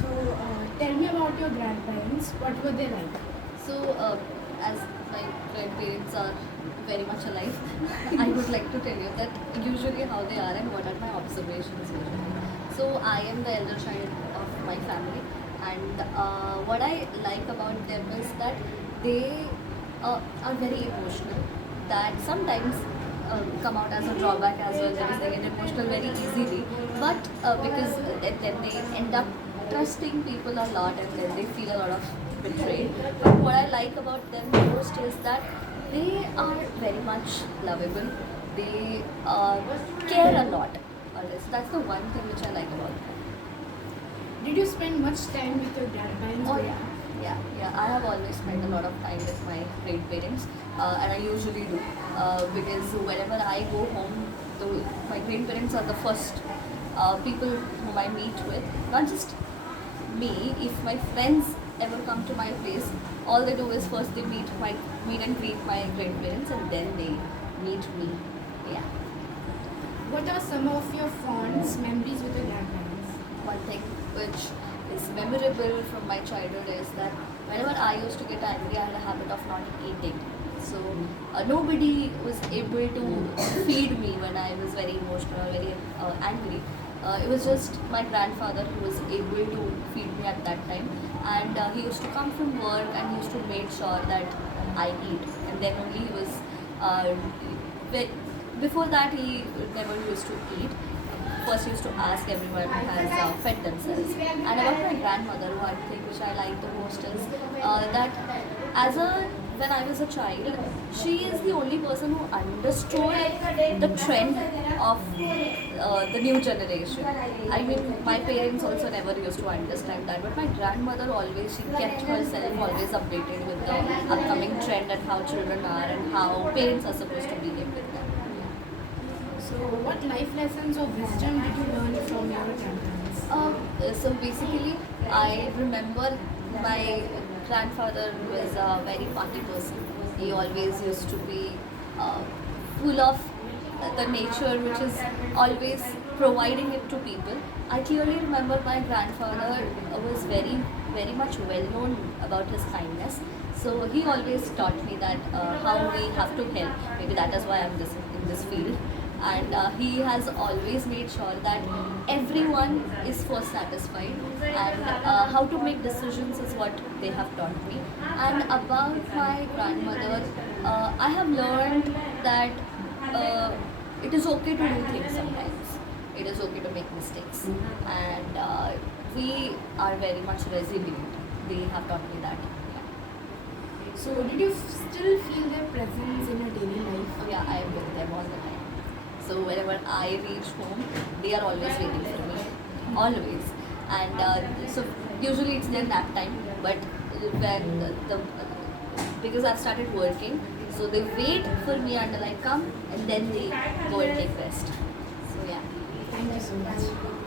So, tell me about your grandparents. What were they like? So, as my grandparents are very much alive, I would like to tell you that usually how they are and what are my observations usually. So, I am the elder child of my family, and what I like about them is that they are very emotional. That sometimes come out as a drawback as well, because they get emotional very easily. But because then they end up trusting people a lot, and then they feel a lot of betrayed. But what I like about them most is that they are very much lovable. They care a lot. So that's the one thing which I like about them. Did you spend much time with your grandparents? Oh yeah, yeah. I have always spent a lot of time with my grandparents, and I usually do because whenever I go home, my grandparents are the first people whom I meet with. Not just me. If my friends ever come to my place, all they do is first they meet and greet my grandparents, and then they meet me. Yeah. What are some of your fond memories with your grandparents? One thing which is memorable from my childhood is that whenever I used to get angry, I had a habit of not eating. So nobody was able to feed me when I was very emotional or very angry. It was just my grandfather who was able to feed me at that time, and he used to come from work and he used to make sure that I eat, and then only he was. Before that, he never used to eat. First, he used to ask everyone who has fed themselves. And about my grandmother, one thing which I like the most is that when I was a child, she is the only person who understood the trend of the new generation. I mean, my parents also never used to understand that, but my grandmother always, she kept herself always updated with the upcoming trend and how children are and how parents are supposed to behave with them. So, what life lessons or wisdom did you learn from your grandparents? So basically, I remember my grandfather was a very party person. He always used to be full of the nature which is always providing it to people. I clearly remember my grandfather was very, very much well known about his kindness. So he always taught me that how we have to help. Maybe that is why I'm in this field. And he has always made sure that everyone is first satisfied, and how to make decisions is what they have taught me. And about my grandmother, I have learned that it is okay to do things sometimes. It is okay to make mistakes, and we are very much resilient. They have taught me that. So, did you still feel their presence in your daily life? Oh yeah, I am with them all the time. So whenever I reach home, they are always waiting for me, always. And so usually it's their nap time, but when the because I've started working, so they wait for me until I come, and then they go and take rest. So yeah. Thank you so much.